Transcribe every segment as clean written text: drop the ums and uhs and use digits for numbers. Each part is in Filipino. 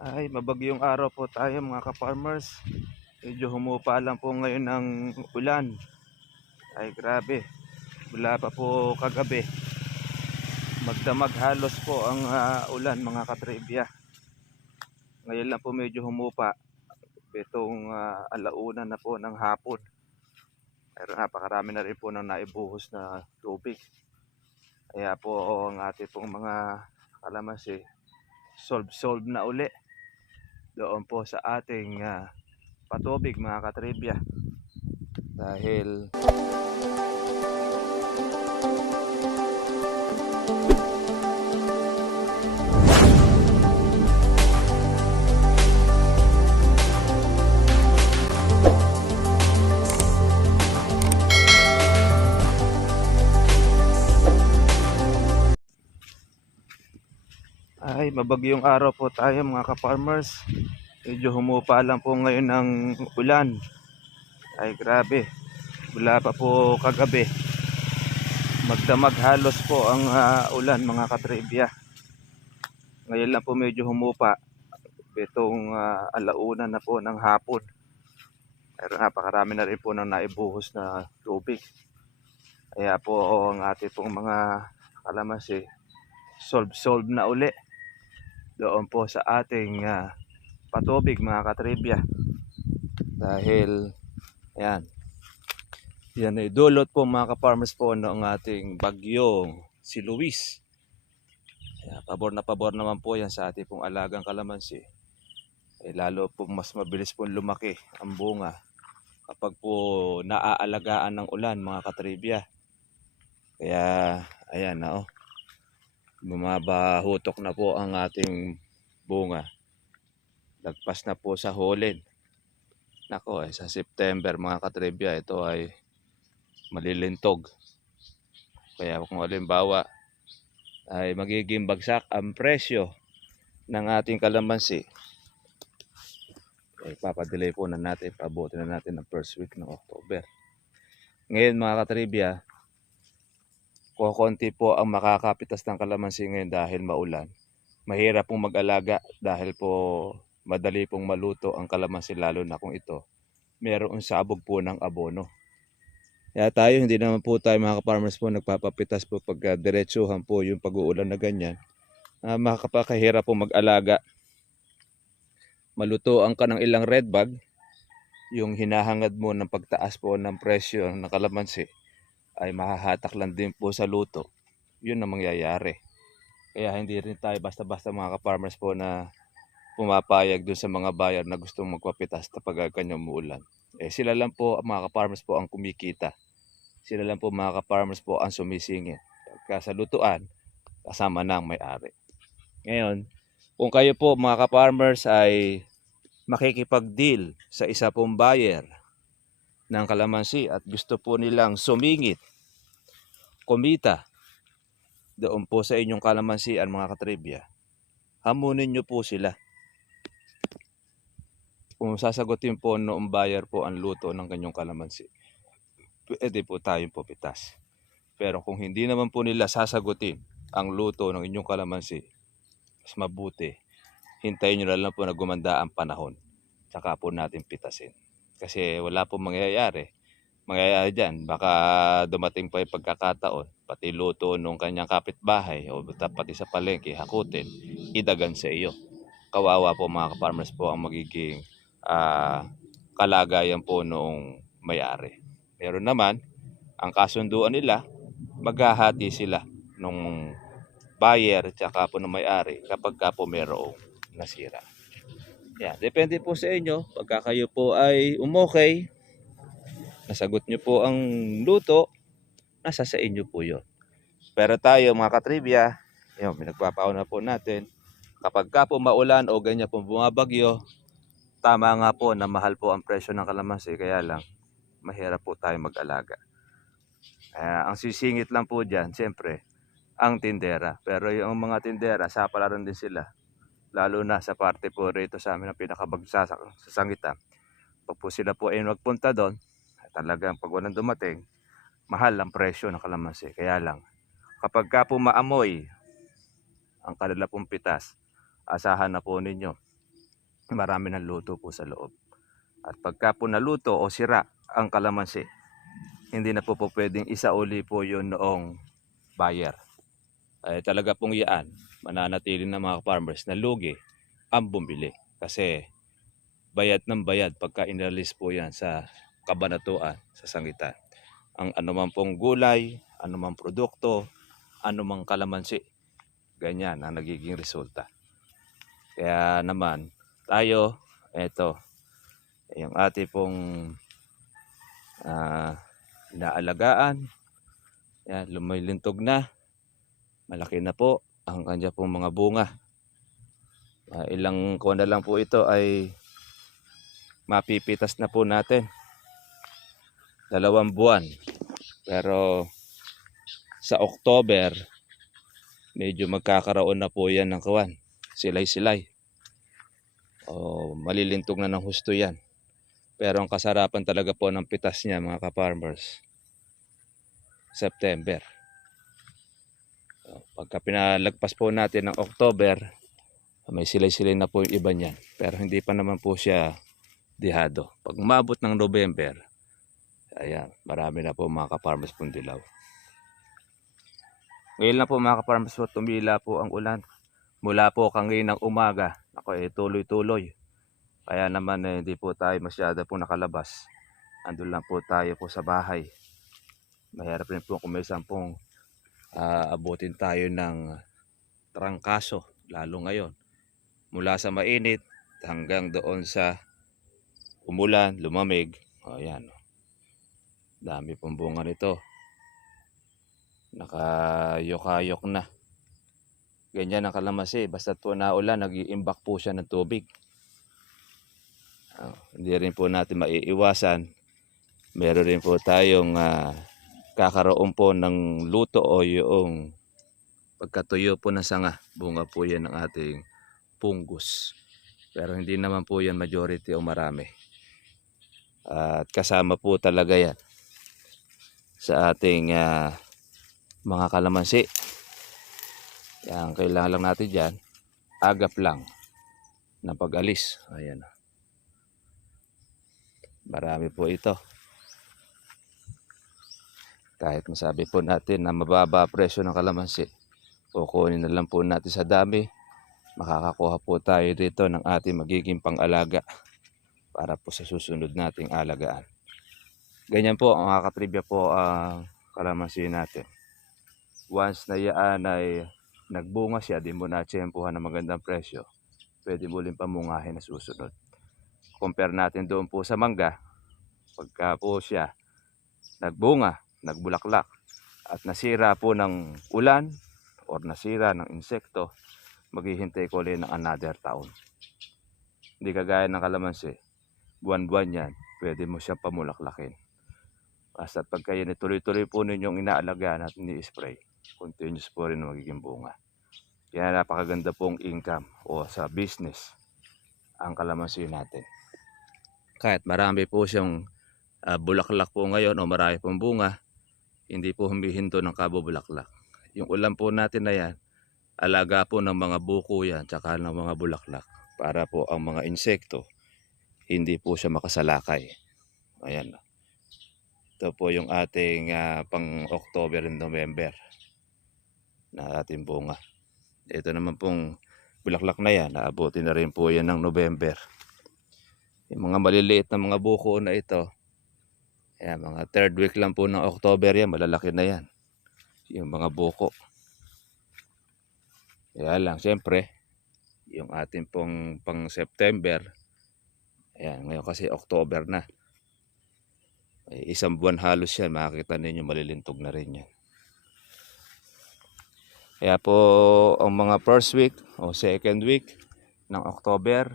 Ay, mabagyong araw po tayo mga ka-farmers. Medyo humupa lang po ngayon ng ulan. Ay grabe, wala pa po kagabi. Magdamag halos po ang ulan mga katribya. Ngayon lang po medyo humupa. Itong alauna na po ng hapon. Pero napakarami na rin po ng naibuhos na tubig. Kaya po ang ating pong mga kalamansi solve na uli doon po sa ating patubig mga katribya. Dahil ay mabagyong araw po tayo mga ka-farmers. Medyo humupa lang po ngayon ng ulan. Ay grabe, wala pa po kagabi. Magdamag halos po ang ulan mga katribya. Ngayon lang po medyo humupa. Itong alauna na po ng hapon. Pero napakarami na rin po ng naibuhos na tubig. Kaya po ang ating pong mga kalamansi solve na uli doon po sa ating patubig mga katribya. Dahil ayan, yan ay dulot po mga ka-farmers po ng ating bagyong si Luis. Ayan, pabor naman po yan sa ating pong alagang kalamansi. Lalo po mas mabilis po lumaki ang bunga kapag po naaalagaan ng ulan mga katribya. Kaya ayan na bumabahutok na po ang ating bunga. Lagpas na po sa hulin. Nako, sa September mga katribya, ito ay malilintog. Kaya kung halimbawa ay magiging bagsak ang presyo ng ating kalamansi, papadelay po na natin, pabutin na natin ng first week ng October. Ngayon mga katribya, kukunti po ang makakapitas ng kalamansi ngayon dahil maulan. Mahirap pong mag-alaga dahil po madali pong maluto ang kalamansi, lalo na kung ito mayroong sabog po ng abono. Kaya tayo, hindi naman po tayo mga ka-farmers po nagpapapitas po pagka diretsuhan po yung pag-uulan na ganyan. Makakapakahirap po mag-alaga. Malutoan ka ng ilang red bag, yung hinahangad mo ng pagtaas po ng presyo ng kalamansi ay mahahatak lang din po sa luto. Yun ang mangyayari. Kaya hindi rin tayo basta-basta mga ka-farmers po na pumapayag dun sa mga buyer na gustong magpapitas kapag kanyang umuulan. Sila lang po mga ka-farmers po ang kumikita. Sila lang po mga ka-farmers po ang sumisingit. Pagka sa lutuan, kasama na ang may-ari. Ngayon, kung kayo po mga ka-farmers ay makikipag-deal sa isa pong buyer ng kalamansi at gusto po nilang sumingit, kumita doon po sa inyong kalamansian mga katribya, hamunin nyo po sila. Kung sasagutin po noong buyer po ang luto ng kanyang kalamansi, pwede po tayong pupitas. Pero kung hindi naman po nila sasagutin ang luto ng inyong kalamansi, mas mabuti, hintayin nyo na lang po na gumanda ang panahon. Tsaka po natin pitasin. Kasi wala po mangyayari. Mangyayari dyan, baka dumating pa yung pagkakataon, pati luto nung kanyang kapitbahay o pati sa palengke, hakutin, idagan sa iyo. Kawawa po mga ka-farmers po ang magiging kalagayan po noong may-ari. Meron naman, ang kasunduan nila, maghahati sila nung buyer tsaka po ng may-ari kapag ka po mayroong nasira. Yeah, depende po sa inyo. Pagka kayo po ay umokay, nasagot nyo po ang luto, nasa sa inyo po yun. Pero tayo mga katribya, yun, pinagpapauna po natin, kapag ka po maulan o ganyan po bumabagyo, tama nga po na mahal po ang presyo ng kalamansi, kaya lang mahirap po tayo mag-alaga. Ang sisingit lang po dyan, siyempre, ang tindera. Pero yung mga tindera, sapalaran din sila. Lalo na sa parte po rito sa amin ang pinakabagsak sa sangitan. Pag po sila po ay magpunta doon, talagang pag walang dumating, mahal ang presyo ng kalamansi. Kaya lang, kapag ka po maamoy ang kanila pong pitas, asahan na po ninyo, marami ng luto po sa loob. At pagka po naluto o sira ang kalamansi, hindi na po pwedeng isauli po yun noong buyer. Ay talaga pong yaan, mananatili ng mga farmers na lugi ang bumili. Kasi bayad ng bayad pagka inalis po yan sa kabanatuan, sa sangitan. Ang anumang pong gulay, anumang produkto, anumang kalamansi, ganyan ang nagiging resulta. Kaya naman tayo, eto, yung ating pong inaalagaan, yan, lumilintog na, malaki na po ang kanya pong mga bunga. Ilang kuwan na lang po ito ay mapipitas na po natin. 2 buwan. Pero sa October, medyo magkakaroon na po yan ng kuwan. Silay-silay. O malilintog na ng husto yan. Pero ang kasarapan talaga po ng pitas niya mga ka-farmers, September. Pagka pinalagpas po natin ng October, may silay-silay na po yung iba niyan. Pero hindi pa naman po siya dihado. Pag umabot ng November, ayan, marami na po mga ka-farmers pong dilaw. Ngayon lang po mga ka-farmers po, tumila po ang ulan. Mula po kanina ng umaga, ako tuloy-tuloy. Kaya naman hindi po tayo masyado po nakalabas. Andun lang po tayo po sa bahay. Mahirap rin po kung may sampung abutin tayo ng trangkaso, lalo ngayon. Mula sa mainit hanggang doon sa umulan, lumamig. O yan. Dami pong bunga nito. Nakayok-ayok na. Ganyan ang kalamansi. Basta po naulan, nag-iimbak po siya ng tubig. Hindi rin po natin maiiwasan. Meron rin po tayong kakaroon po ng luto o yung pagkatuyo po ng sanga. Bunga po yan ng ating fungus. Pero hindi naman po yan majority o marami. At kasama po talaga yan sa ating mga kalamansi. Yan, kailangan lang natin dyan, agap lang na pag-alis. Ayan. Marami po ito. Kahit masabi po natin na mababa presyo ng kalamansi, kukunin na lang po natin sa dami, makakakuha po tayo dito ng ating magiging pang-alaga para po sa susunod nating alagaan. Ganyan po ang kakatribya po ang kalamansi natin. Once na yan ay nagbunga siya, di mo na-tsempuhan ng magandang presyo, pwede mo ulit pamungahin na susunod. Compare natin doon po sa mangga, pagka po siya nagbunga, nagbulaklak, at nasira po ng ulan or nasira ng insekto, maghihintay ko ulit ng another taon. Hindi kagaya ng kalamansi, buwan-buwan yan, pwede mo siyang pamulaklakin. Basta pagka yan, tuloy-tuloy po ninyong inaalagaan at ni-spray, continuous po rin magiging bunga. Kaya napakaganda pong income o sa business ang kalamansi natin. Kahit marami po siyang bulaklak po ngayon o marami pong bunga, hindi po humihinto ng kabubulaklak. Yung ulam po natin na yan, alaga po ng mga buko yan, tsaka ng mga bulaklak, para po ang mga insekto, hindi po siya makasalakay. Ayan. Ito po yung ating pang October and November na ating bunga. Ito naman pong bulaklak na yan, naabutin na rin po yan ng November. Yung mga maliliit na mga buko na ito, ayan, mga 3rd week lang po ng October yan, malalaki na yan. Yung mga buko. Kaya lang, siyempre, yung ating pong pang September, ayan, ngayon kasi October na. Ay, 1 buwan halos yan, makikita ninyo malilintog na rin yan. Kaya po, ang mga 1st week o 2nd week ng October,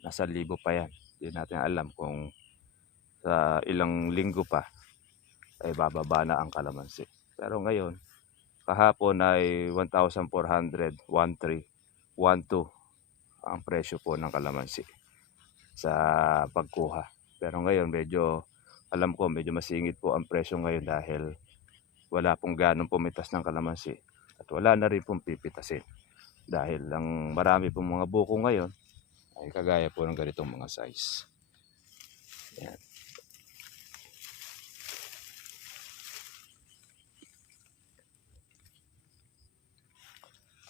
nasa 1,000 pa yan. Hindi natin alam kung sa ilang linggo pa ay bababa na ang kalamansi. Pero ngayon, kahapon ay 1,400, 1,300, 1,200 ang presyo po ng kalamansi sa pagkuha. Pero ngayon medyo, alam ko medyo masingit po ang presyo ngayon dahil wala pong ganong pumitas ng kalamansi at wala na rin pong pipitasin. Dahil ang marami pong mga buko ngayon ay kagaya po ng ganitong mga size. Yan.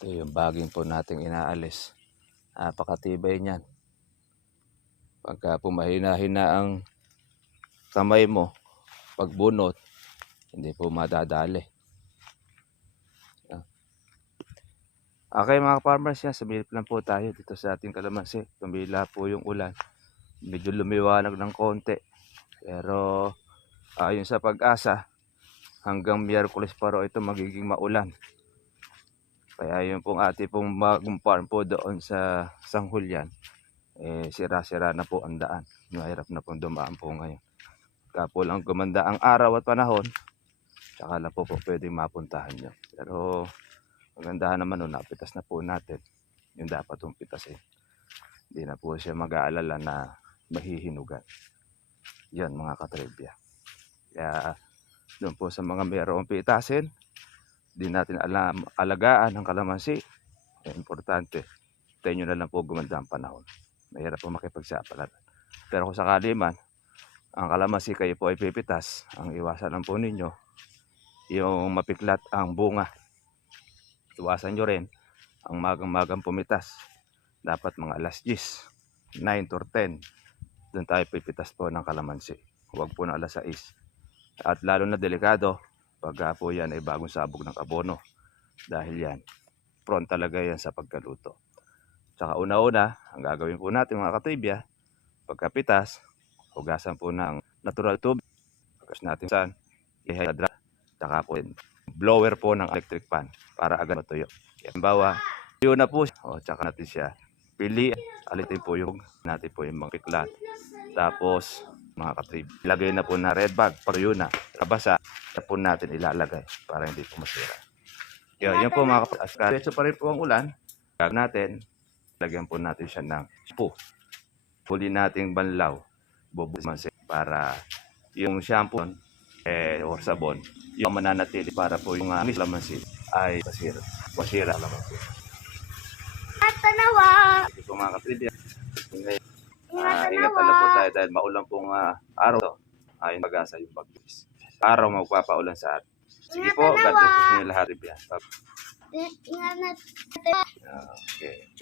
Ito yung baging po nating inaalis. Napakatibay niyan. Pagka pumahina-hina ang kamay mo, pagbunot, hindi po madadali. Okay mga farmers, yan, sumilip lang po tayo dito sa ating kalamansi. Tumila po yung ulan. Medyo lumiwanag ng konti. Pero ayon sa pag-asa, hanggang Miyerkules pa raw ito magiging maulan. Kaya yun pong ating pong bagong farm po doon sa Sanghulyan, sira-sira na po ang daan. Mahirap na pong dumaan po ngayon. Kaya po lang gumanda ang araw at panahon, tsaka lang po pwedeng mapuntahan nyo. Pero magandahan naman nun, napitas na po natin yung dapat yung pitasin. Hindi na po siya mag-aalala na mahihinugan. Yan mga katribya. Kaya doon po sa mga mayroong pitasin, di natin alagaan ang kalamansi. Importante, tayo nyo na lang po gumanda ang panahon. Mahirap po makipagsapalaran. Pero kung sakali man, ang kalamansi kayo po ay pipitas, ang iwasan lang po ninyo, yung mapiklat ang bunga. Iwasan nyo rin ang magang-magang pumitas. Dapat mga alas 10, 9 or 10, doon tayo pipitas po ng kalamansi. Huwag po na alas 6. At lalo na delikado, pag po yan ay bagong sabog ng abono. Dahil yan, prone talaga yan sa pagkaluto. Tsaka una-una, ang gagawin po natin mga katribya, pagkapitas, hugasan po ng natural tubig. Hugas natin saan, ihadra, tsaka po blower po ng electric fan para agad matuyo. Halimbawa, tuyo na po siya, tsaka natin siya piliin, alitin po yung natin po yung mga piklat. Tapos, mga katrib, ilagay na po na red bag, pag tuyo na, kabasa, na po natin ilalagay para hindi po masira. Yan po mga katrib, diretso pa rin po ang ulan, gagawin natin, lagyan po natin siya ng shampoo. Huli nating banlaw, bubusin para yung shampoo or sabon, yung mananatili para po yung kalamansi ay masira kalamansi. Tanawa. Ito po mga katribya. Ingat na po tayo dahil maulan pong araw to. Ayon pag-asa yung bagyo. Araw magpapaulan sa atin. Sige po, God bless niyo lahat. Ingat na. Okay.